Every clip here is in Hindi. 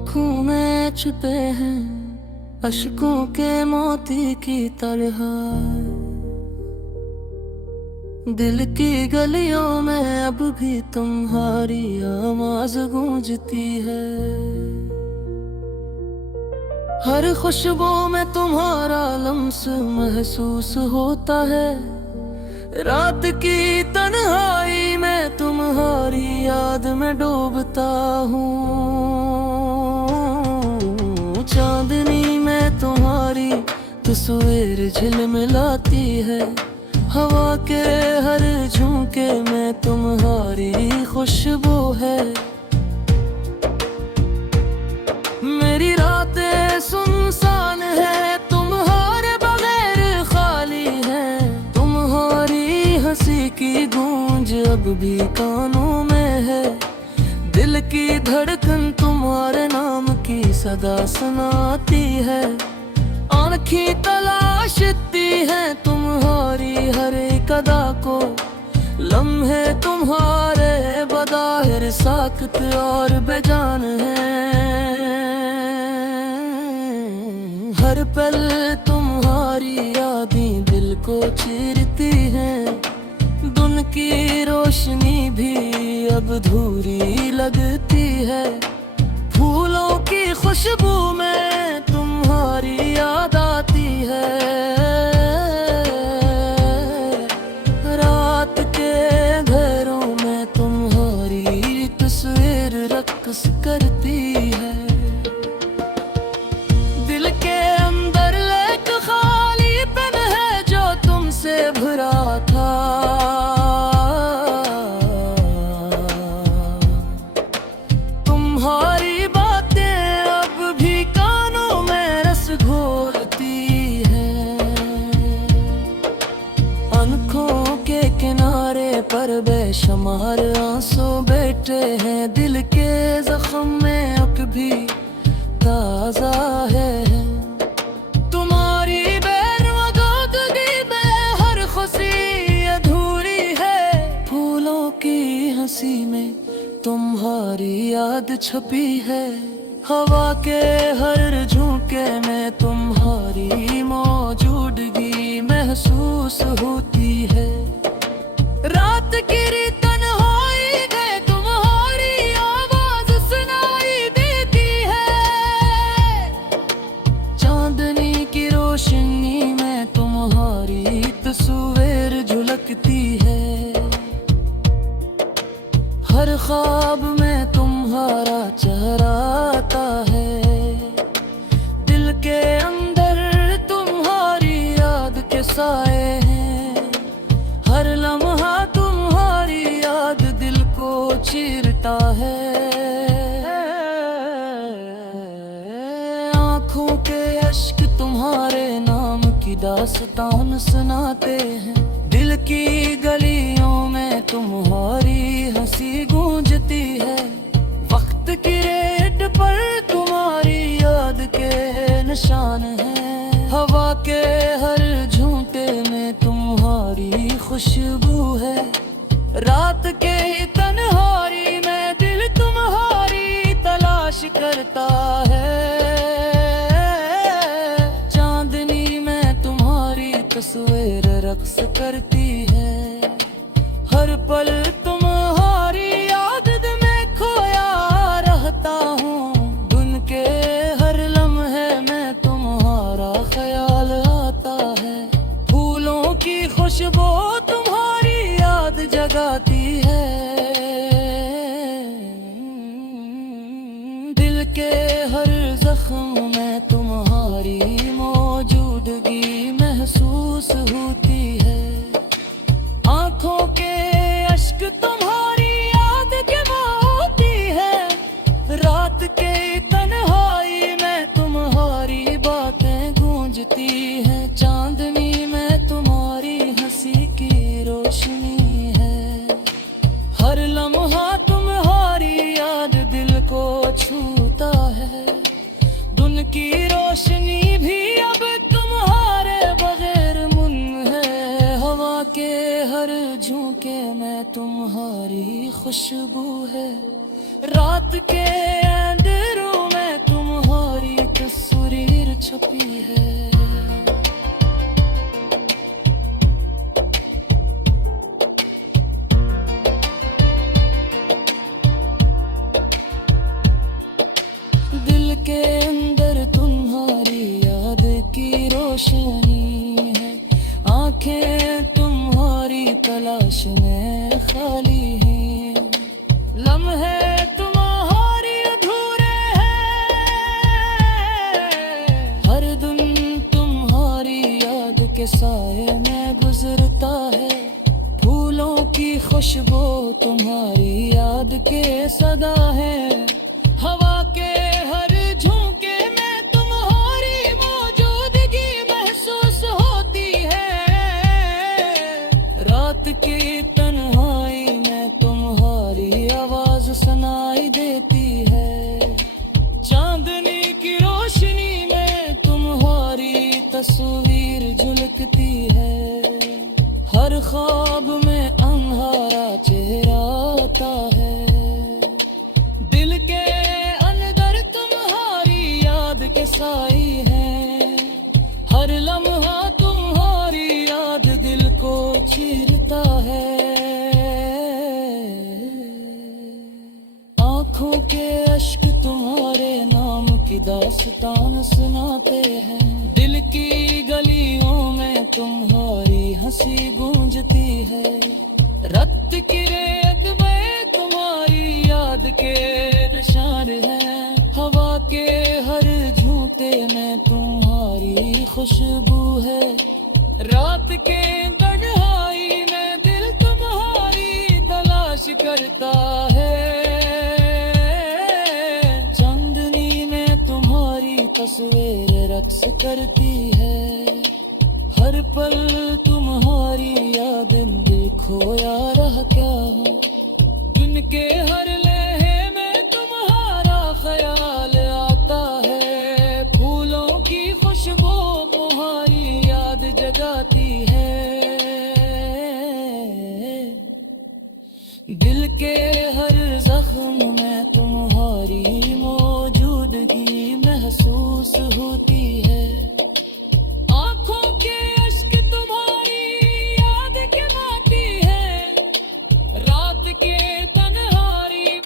आँखों में छुपे हैं अश्कों के मोती की तरह, दिल की गलियों में अब भी तुम्हारी आवाज गूंजती है। हर खुशबू में तुम्हारा लम्स महसूस होता है। रात की तन्हाई में तुम्हारी याद में डूबता हूँ। चांदनी में तुम्हारी तस्वीर झिलमिलाती है। हवा के हर झोंके में तुम्हारी खुशबू है। मेरी रातें सुनसान है, तुम्हारे बगैर खाली है। तुम्हारी हंसी की गूंज अब भी कानों में है। दिल की धड़कन तुम्हारे नाम की सदा सुनाती है। आँखें तलाशती है तुम्हारी हर एक अदा को। लम्हे तुम्हारे बदाहिर साकत और बेजान है। हर पल तुम्हारी यादें दिल को चीरती हैं। दिन की रोशनी भी अब अधूरी लगती है। फूलों की खुशबू में तुम्हारी याद आती है। रात के घरों में तुम्हारी तस्वीर रक्स करती है। दिल के अंदर एक खालीपन है जो तुमसे भरा था। तुम्हारी बातें अब भी कानों में रस घोलती है। आँखों के किनारे पर बेशुमार आंसू बैठे हैं। दिल के जख्म में अब भी ताजा है। तुम्हारी बेरवगोदगी में हर खुशी अधूरी है। फूलों की हंसी में तुम्हारी याद छुपी है। हवा के हर झोंके में तुम्हारी मौजूदगी महसूस होती है। रात की तन्हाई में तुम्हारी आवाज सुनाई देती है। चांदनी की रोशनी में तुम्हारी तस्वीर झलकती है। हर ख्वाब में तुम्हारा चेहरा आता है। दिल के अंदर तुम्हारी याद के साए हैं। हर लम्हा तुम्हारी याद दिल को चीरता है। आँखों के अश्क तुम्हारे नाम की दास्तान सुनाते हैं। दिल की गलियों में तुम्हारी हंसी गूंजती है। वक्त की रेत पर तुम्हारी याद के निशान हैं। हवा के हर झोंके में तुम्हारी खुशबू है। रात के तन्हाई में दिल तुम्हारी तलाश करता है। चांदनी में तुम्हारी तस्वीर रक्स करती है। हर पल तुम्हारी याद में खोया रहता हूँ। दिन के हर लम्हे में तुम्हारा ख्याल आता है। फूलों की खुशबू तुम्हारी याद जगाती है। दिल के हर जख्म में तुम्हारी मौजूदगी महसूस होती है। आँखों के अश्क तुम्हारी याद के मोती है। रात के तन्हाई में तुम्हारी बातें गूंजती हैं। चांदनी में तुम्हारी हंसी की रोशनी है। हर लम्हा तुम्हारी याद दिल को छूता है। दिन की रोशनी भी अब तुम्हारे बगैर मुन है। हवा के हर झोंके में तुम्हारी खुशबू है। रात के अंधेरों में छपी है। दिल के अंदर तुम्हारी याद की रोशनी है, आंखें तुम्हारी तलाश में खाली हैं, लम्हे तुम्हारी अधूरे हैं, हर दिन तुम्हारी याद के साए में गुजरता है, फूलों की खुशबू तुम्हारी याद के सदा है, हवा के हर झोंके में तुम्हारी मौजूदगी महसूस होती है, रात की तन्हाई में तुम्हारी आवाज सुनाई देती है, चांदनी की रोशनी में तुम्हारी तस्वीर झलकती है, हर ख्वाब में अंधारा चेहरा आता है, दिल के अंदर तुम्हारी याद के साई है, हर लम्हा तुम्हारी याद दिल को चीरता है, आंखों के अश्क तुम्हारे नाम की दास्तान सुनाते हैं, दिल की गलियों में तुम्हारी हंसी गूंजती है, रक्त की रेत में तुम्हारी याद के निशान है, हवा के हर झूठे में तुम्हारी खुशबू है, रात के तन्हाई में दिल तुम्हारी तलाश करता है, चांदनी में तुम्हारी तस्वीर रक्स करती है, हर पल तुम्हारी याद दिल खोया रहा क्या हूँ, दिन के हर लम्हे में तुम्हारा ख्याल आता है, फूलों की खुशबू तुम्हारी याद जगाती है, दिल के हर जख्म में तुम्हारी मौजूदगी महसूस होती है, आंखों के अश्क तुम्हारी याद के माती है, रात के तन्हारी।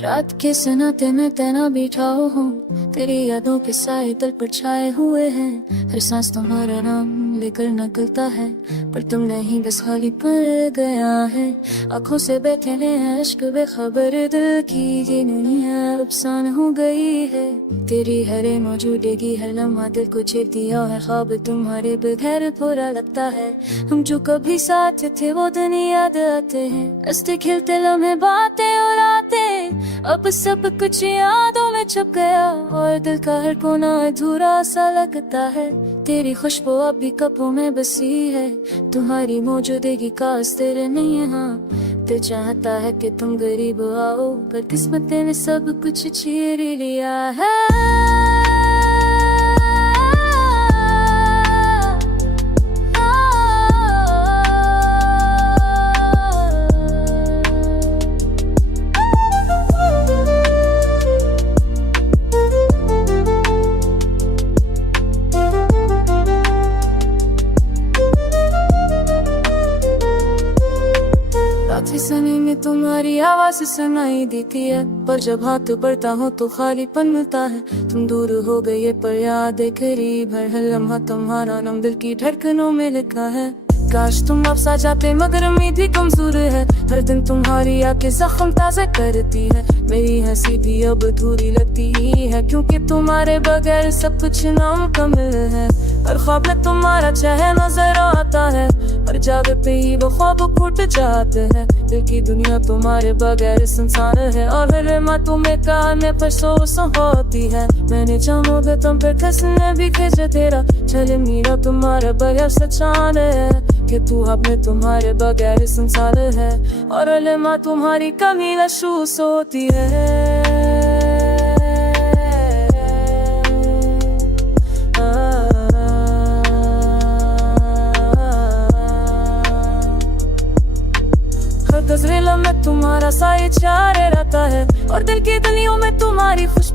रात के सन्नाटे में तैना बैठा हूँ, तेरी यादों के साए दिल पर छाए हुए हैं, हर सांस तुम्हारा नाम लेकर निकलता है, पर तुम नहीं बस खाली पड़ गया है, आंखों से बहते हैं अश्क बेखबर, दिल की ये दुनिया अफसान हो गई है, तेरी हर मौजूदगी हर लम्हा दिल को छेड़ दिया है, ख्वाब तुम्हारे बगैर थोड़ा लगता है, हम जो कभी साथ थे वो दिन याद आते हैं, हंसते खिलते लम्हे बातें और आते, अब सब कुछ यादों में छुप गया, और दिल का हर कोना अधूरा सा लगता है, तेरी खुशबू अब भी कपों में बसी है, तुम्हारी मौजूदगी का असर नहीं है, हाँ दिल चाहता है कि तुम गरीब आओ, पर किस्मत ने सब कुछ छीन लिया है। समय में तुम्हारी आवाज सुनाई देती है, पर जब हाथ बढ़ता हो तो खालीपन मिलता है, तुम दूर हो गए पर याद करीब है, हर लम्हा तुम्हारा नाम दिल की धड़कनों में लिखा है, काश तुम अब सा जाते मगर उम्मीद भी कमजोर है, हर दिन तुम्हारी याद के जख्म ताज़ा करती है, मेरी हंसी भी अब अधूरी लगती है, क्योंकि तुम्हारे बगैर सब कुछ नामुकम्मल है, हर ख्वाब में तुम्हारा चेहरा नजर आता है, पर जागते ही वो ख्वाब टूट जाते हैं, दिल की दुनिया तुम्हारे बगैर संसार है, और हर लम्हा तुम्हें कहने पर अफसोस होती है, मैंने चाहूँगा तुम पर कसने भी खिंचे तेरा, चले मेरा तुम्हारे बगैर सचान है, कि तू अपने तुम्हारे बगैर संसार है, और हर लम्हा तुम्हारी कमी महसूस होती है।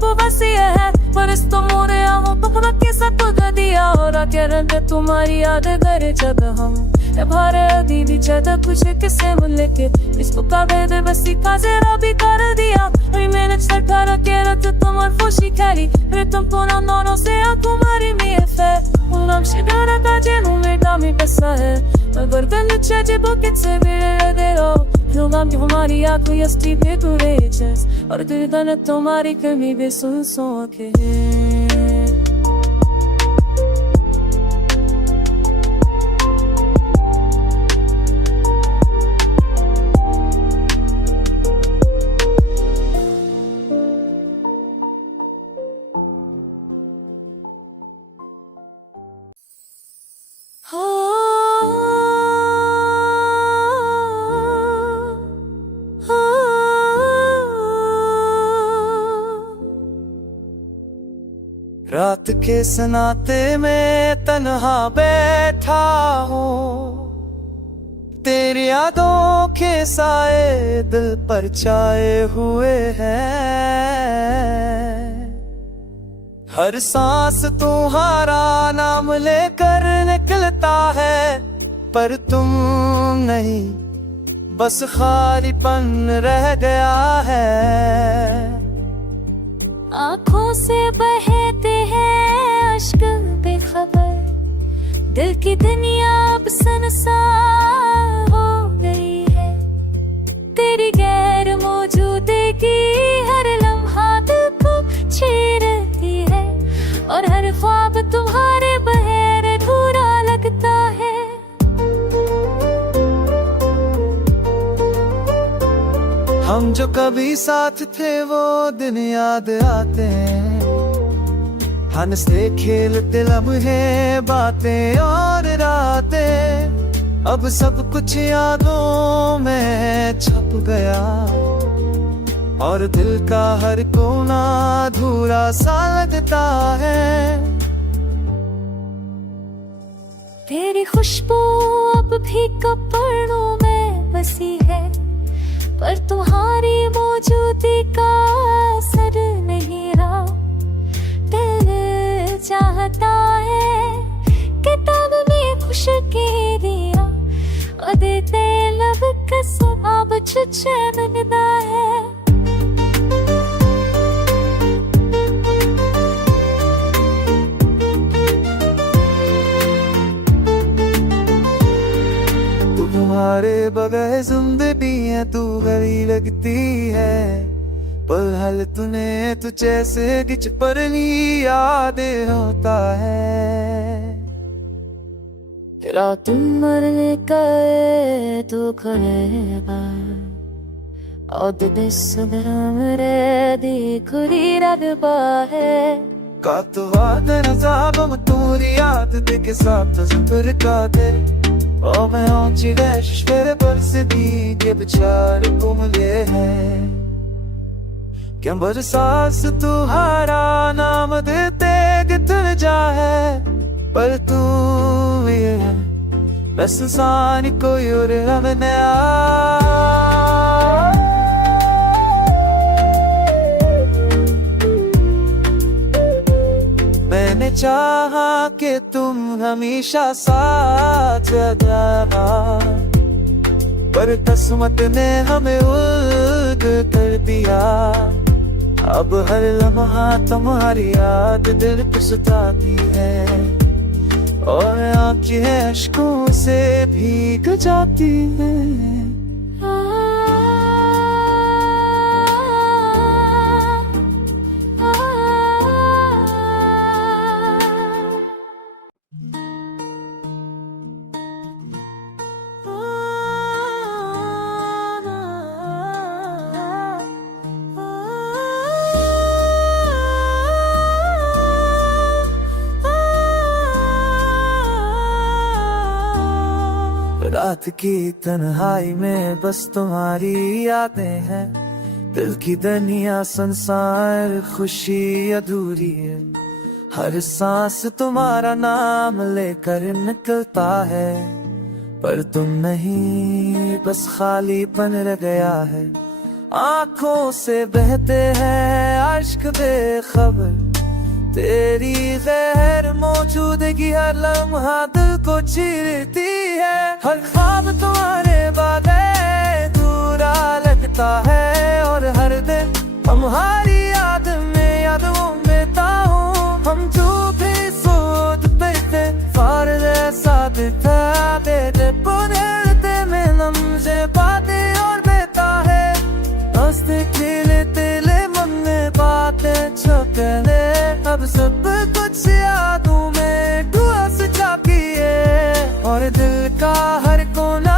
को वसी है परिस्तो मोरे आमो पकड़ा के साथ तो दिया और आके रंग तुम्हारी याद करे जब हम भारे दीदी ज्यादा कुछ किसे मिले के इसको कागज बसी का जरा भी कर दिया वही मैंने छठा के रत तुम्हार खुशी करी फिर तुम पुना नौरों से आंखों मारी में फे उनम शिगारा का जेनू में डामी बसा है मगर गल चाचे बुकेट से मेरे दे रो लोगाम की हमारी आंखों यस्ती पे कुरेचस और दिल दन तुम्हारी कमी भी सुन सो के रात के सनाते में तन्हा बैठा हूँ तेरी यादों के साए दिल पर छाए हुए हैं हर सांस तुम्हारा नाम लेकर निकलता है पर तुम नहीं बस खालीपन रह गया है आँखों से बहते हैं अश्क बेखबर दिल की दुनिया अब सनसार हो गई है तेरी गैर मौजूदगी हर लम्हा दिल को छेड़ती है और हर ख्वाब तुम्हारे बगैर अधूरा लगता है हम जो कभी साथ थे वो दिन याद आते हैं हंसते खेलते लम्हे बातें और रातें अब सब कुछ यादों में छप गया और दिल का हर कोना अधूरा सा लगता है तेरी खुशबू अब भी कपड़ों में बसी है पर तुम्हारी मौजूदगी का असर नहीं रहा दिल चाहता है किताब में खुशकी दिया और देते लब कसम अब चैन मिलता है तुम्हारे बगैर जिंदगी है तू गली लगती है पल हल तूने तू जैसे गिच पर याद होता है तेरा तुम मरने का तो खरेगा और दिन सुबह मेरे दी खुरी रगबा है का तो वाद नजाबम तूरी याद दे के साथ ज़फर का दे ओ मैं ऊंची गैश मेरे पर से दी के बेचारे घूमले हैं क्या बरसात तुम्हारा नाम देते गितर जा है पर तू ये बस इंसान कोई और हम नया मैंने चाहा कि तुम हमेशा साथ रहना पर किस्मत ने हमें उल्ट कर दिया अब हर लम्हा तुम्हारी याद दिल को सताती है और आँखें अश्कों से भीग जाती हैं रात की तन्हाई में बस तुम्हारी यादें हैं दिल की दुनिया संसार खुशी अधूरी है हर सांस तुम्हारा नाम लेकर निकलता है पर तुम नहीं बस खालीपन रह गया है आंखों से बहते हैं अश्क बेखबर, तेरी गैर मौजूदगी हर लम्हा दिल को चीरती है। हर ख्वाब तुम्हारे बातें दूरा लगता है, और हर दिन हमारी याद में यादों में ताऊं हम जो भी सोच पे फार जैसा दिखता बेटे पुनरते में लम्हे बातें और देता है। हंसते खेले तेले मन में बातें छुपे, अब सब कुछ यादों में धुआं से चाकी है, और दिल का हर कोना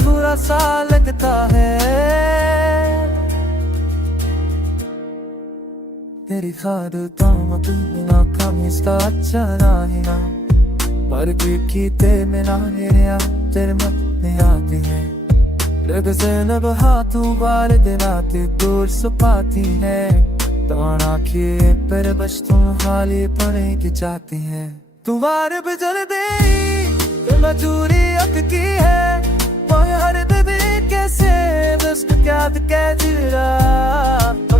थोड़ा सा लगता है। तेरी खादतों में बिना कमी अच्छा नहीं ना, पर की में ना तेरे मन में आती है। लग से लब हाथों बार दिन आती दूर सुपाती है, तुम्हारा आँखें पर बस तुम खाली पड़े की चाहती है। तुम्हारे बजल दे मजूरी अटकी है, वो हर दिन कैसे दस्त क्या जिरा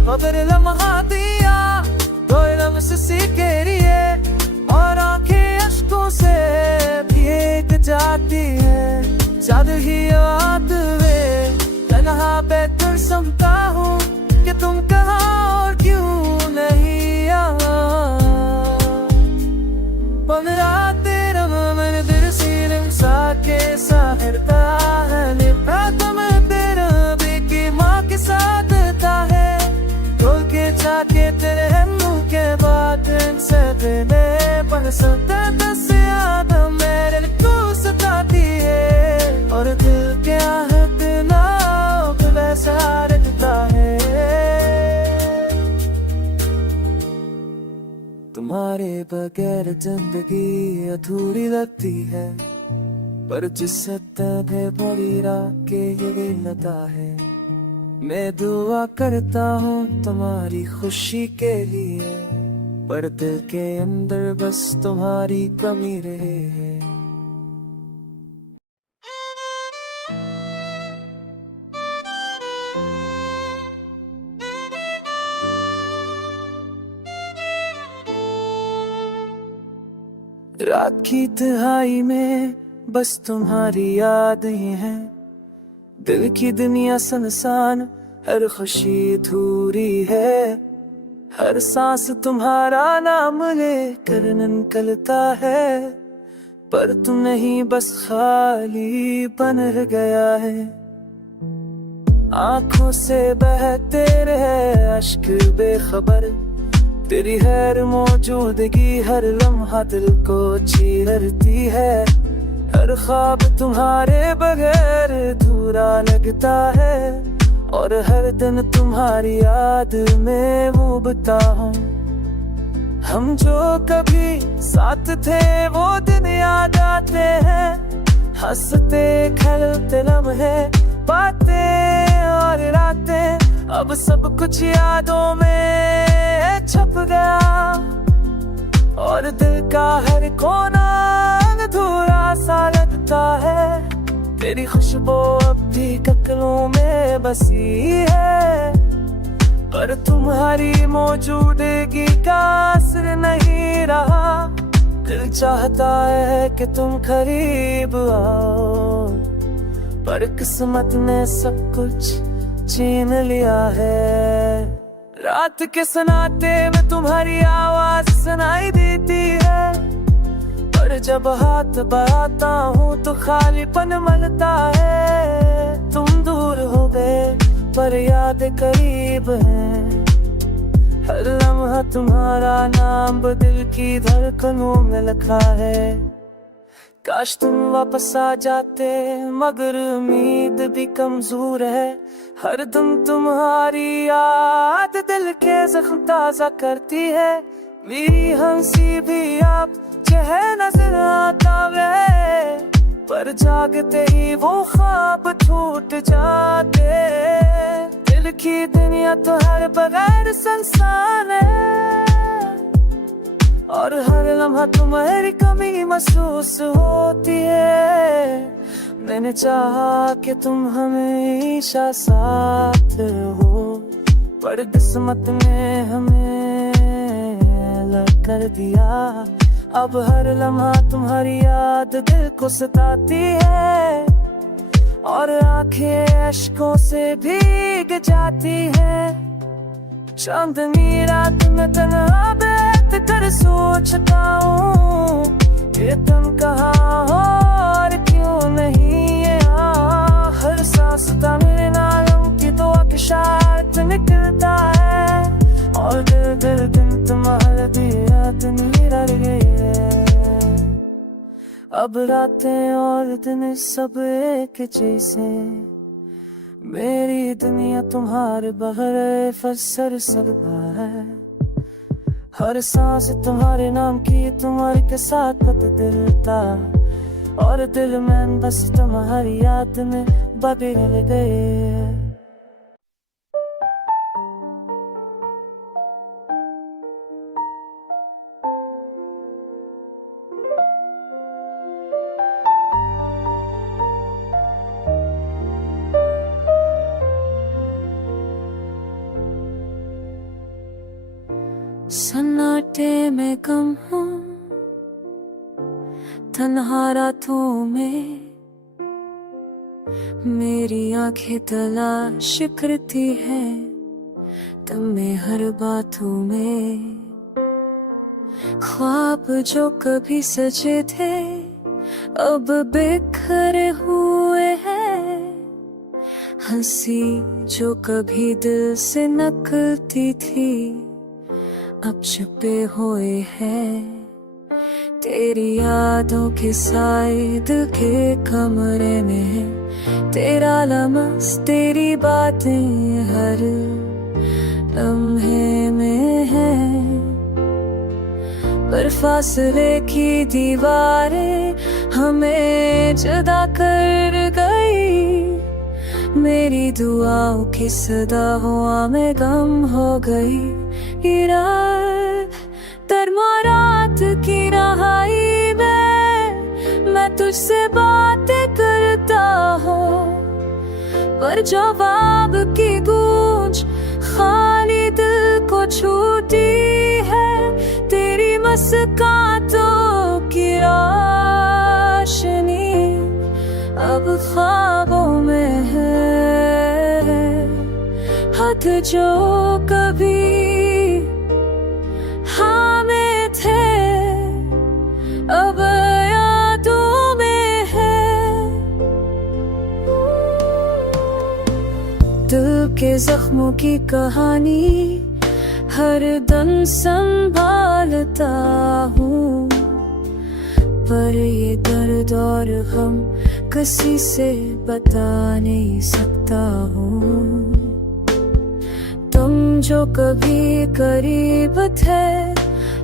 खबर लम्हा दिया तो लम्स सीखे रिए, और आंखें अश्कों से भीग जाती है। चादर ही याद वे तन्हा बेहतर समता हूँ कि तुम कहाँ और क्यों नहीं यहाँ। पंद्रह तेरा मन दिल सीलिंग सा के साहरता है, निभाता मैं तेरा बेकी माँ के साथ था है। खोल के जाके तेरे मुँह के बाद से देने पर सदा दस याद मेरे को सताती है, और दिल क्या है तेरा वैसा रखता है। तुम्हारे बगैर जिंदगी अधूरी लगती है, पर जिससे तबे बड़ी राके ये लता है। मैं दुआ करता हूँ तुम्हारी खुशी के लिए, पर दिल के अंदर बस तुम्हारी कमी रहे है। रात की तन्हाई में बस तुम्हारी याद ही है, दिल की दुनिया सुनसान हर खुशी अधूरी है। हर सांस तुम्हारा नाम लेकर निकलता है, पर तुम नहीं बस खाली बन गया है। आंखों से बहते रहे अश्क बेखबर, तेरी हर मौजूदगी हर लम्हा दिल को चीरती है। हर ख्वाब तुम्हारे बगैर अधूरा लगता है, और हर दिन तुम्हारी याद में डूबता हूँ। हम जो कभी साथ थे वो दिन याद आते हैं, हंसते खेलते लम्हे बातें और रातें, अब सब कुछ यादों में छप गया, और दिल का हर कोना अधूरा सा लगता है। तेरी खुशबू अब भी ककलों में बसी है, पर तुम्हारी मौजूदगी का असर नहीं रहा। दिल चाहता है कि तुम करीब आओ, पर किस्मत ने सब कुछ छीन लिया है। रात के सन्नाटे में तुम्हारी आवाज सुनाई देती है, पर जब हाथ बढ़ाता हूँ तो खालीपन मिलता है। तुम दूर हो गए पर याद करीब है, हर लम्हा तुम्हारा नाम दिल की धड़कनों में लिखा है। काश तुम वापस आ जाते मगर उम्मीद भी कमजोर है। हर दम तुम्हारी याद दिल के जख्म ताजा करती है। मेरी हंसी भी आप चेहरे नजर आता वे, पर जागते ही वो ख्वाब छूट जाते। दिल की दुनिया तो हर बगैर संसान है, और हर लम्हा तुम्हारी कमी महसूस होती है। मैंने चाहा कि तुम हमेशा साथ हो, पर किस्मत ने हमें अलग कर दिया। अब हर लम्हा तुम्हारी याद दिल को सताती है, और आंखें अश्कों से भीग जाती है। चांदनी रात में तन्हा बैठ कर सोचता हूँ कि तुम कहाँ हो और क्यों नहीं यहाँ। हर सांस का मेरे नाम की दुआ की शायद निकलता है, और दिल दिन तुम्हारी याद नहीं रह गई है। अब रातें और दिन सब एक जैसे, मेरी दुनिया तुम्हारे बहरे फसर सकता है। हर सांस तुम्हारे नाम की तुम्हारे के साथ बदलता, और दिल में बस तुम्हारी याद में बदल गए। सन्नाटे में कम हूँ, तन्हा रातों में मेरी आंखें तलाश करती है तुम्हें हर बातों में। ख्वाब जो कभी सजे थे अब बिखरे हुए हैं, हंसी जो कभी दिल से निकलती थी अब छुपे हुए हैं। तेरी यादों के साए दिल के कमरे में, तेरा लम्हा तेरी बातें हर लम्हे में है। पर फासले की दीवारें हमें जुदा कर गई। मेरी दुआओं की सदा हुआ में गम हो गई। रात की रहाई में मैं तुझसे बातें करता हूँ, पर जवाब की गूंज खाली दिल को छूती है। तेरी मुस्कानों की रोशनी अब ख्वाबों में है। हाथ जो कभी अब यादों में है। दिल के जख्मों की कहानी हर दम संभालता हूँ, पर ये दर्द और गम किसी से बता नहीं सकता हूँ। तुम जो कभी करीब थे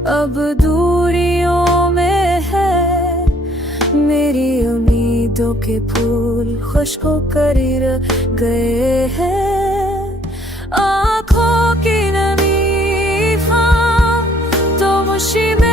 अब दूरियों में है। मेरी उम्मीदों के फूल खुश्क कर गए हैं। आँखों की नमी तो मुश्किल